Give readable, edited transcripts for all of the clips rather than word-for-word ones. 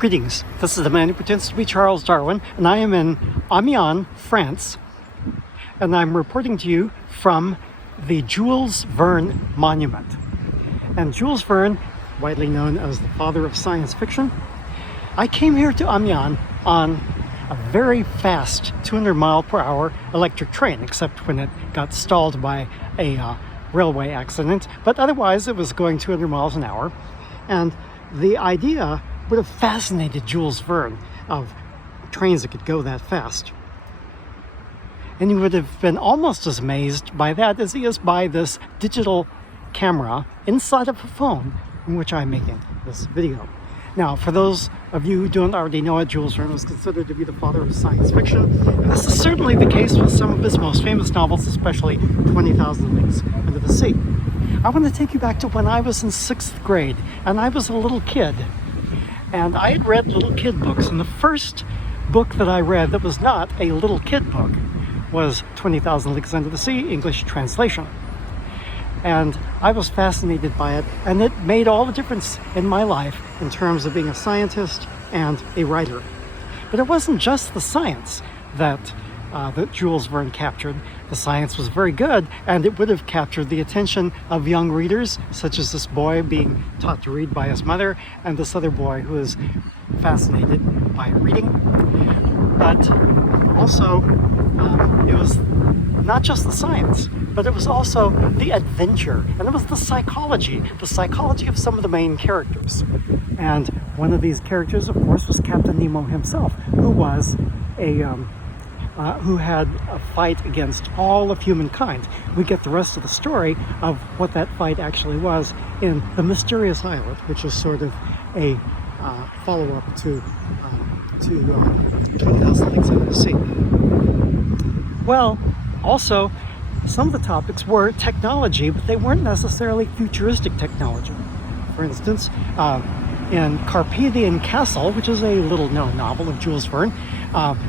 Greetings, this is the man who pretends to be Charles Darwin, and I am in Amiens, France, and I'm reporting to you from the Jules Verne monument. And Jules Verne, widely known as the father of science fiction, I came here to Amiens on a very fast 200-mile-per-hour electric train, except when it got stalled by a railway accident, but otherwise it was going 200 miles an hour. And the idea would have fascinated Jules Verne of trains that could go that fast. And he would have been almost as amazed by that as he is by this digital camera inside of a phone in which I'm making this video. Now, for those of you who don't already know it, Jules Verne was considered to be the father of science fiction. And this is certainly the case with some of his most famous novels, especially 20,000 Leagues Under the Sea. I want to take you back to when I was in 6th grade, and I was a little kid. And I had read little kid books, and the first book that I read that was not a little kid book was 20,000 Leagues Under the Sea, English translation. And I was fascinated by it, and it made all the difference in my life in terms of being a scientist and a writer. But it wasn't just the science that Jules Verne captured. The science was very good, and it would have captured the attention of young readers, such as this boy being taught to read by his mother, and this other boy who is fascinated by reading. But also, it was not just the science, but it was also the adventure, and it was the psychology of some of the main characters. And one of these characters, of course, was Captain Nemo himself, who was who had a fight against all of humankind. We get the rest of the story of what that fight actually was in The Mysterious Island, which is sort of a follow-up to 20,000 Leagues Under the Sea. Well, also, some of the topics were technology, but they weren't necessarily futuristic technology. For instance, in Carpathian Castle, which is a little-known novel of Jules Verne,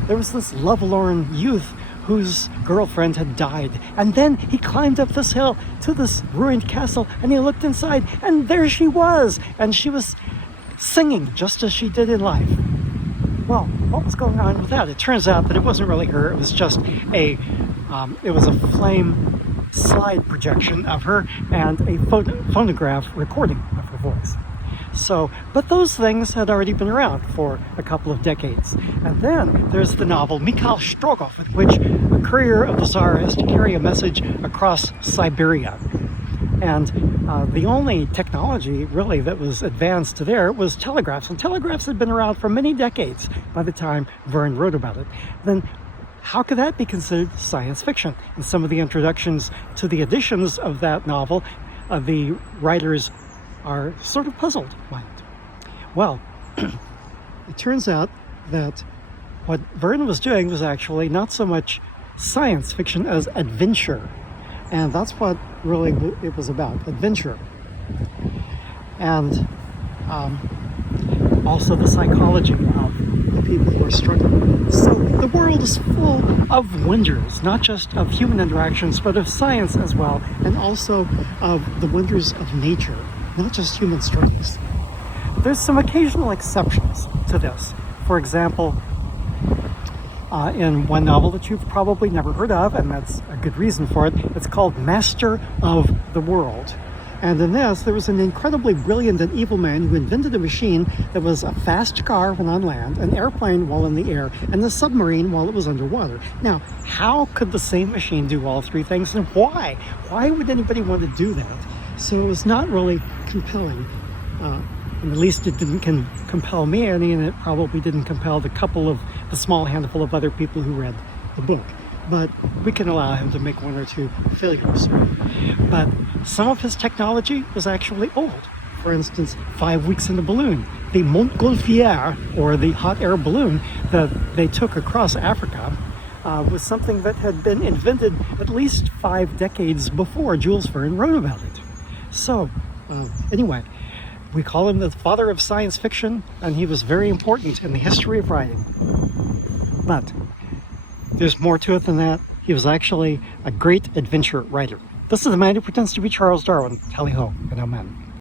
there was this lovelorn youth whose girlfriend had died, and then he climbed up this hill to this ruined castle, and he looked inside, and there she was, and she was singing just as she did in life. Well, what was going on with that? It turns out that it wasn't really her. It was just a flame slide projection of her and a phonograph recording of her voice. So, but those things had already been around for a couple of decades. And then there's the novel Mikhail Strogoff, in which a courier of the Tsar has to carry a message across Siberia. And the only technology really that was advanced there was telegraphs. And telegraphs had been around for many decades by the time Verne wrote about it. Then how could that be considered science fiction? In some of the introductions to the editions of that novel, the writers are sort of puzzled by it. Well, it turns out that what Verne was doing was actually not so much science fiction as adventure. And that's what really it was about, adventure. And also the psychology of the people who are struggling. So the world is full of wonders, not just of human interactions, but of science as well, and also of the wonders of nature, not just human struggles. There's some occasional exceptions to this. For example, in one novel that you've probably never heard of, and that's a good reason for it, it's called Master of the World. And in this, there was an incredibly brilliant and evil man who invented a machine that was a fast car when on land, an airplane while in the air, and a submarine while it was underwater. Now, how could the same machine do all three things, and why? Why would anybody want to do that? So it was not really compelling. And at least it didn't compel me any, and it probably didn't compel the small handful of other people who read the book. But we can allow him to make one or two failures. But some of his technology was actually old. For instance, 5 weeks in the balloon. The Montgolfier, or the hot air balloon that they took across Africa, was something that had been invented at least 5 decades before Jules Verne wrote about it. So, anyway, we call him the father of science fiction, and he was very important in the history of writing. But there's more to it than that. He was actually a great adventure writer. This is the man who pretends to be Charles Darwin. Tally ho, and amen.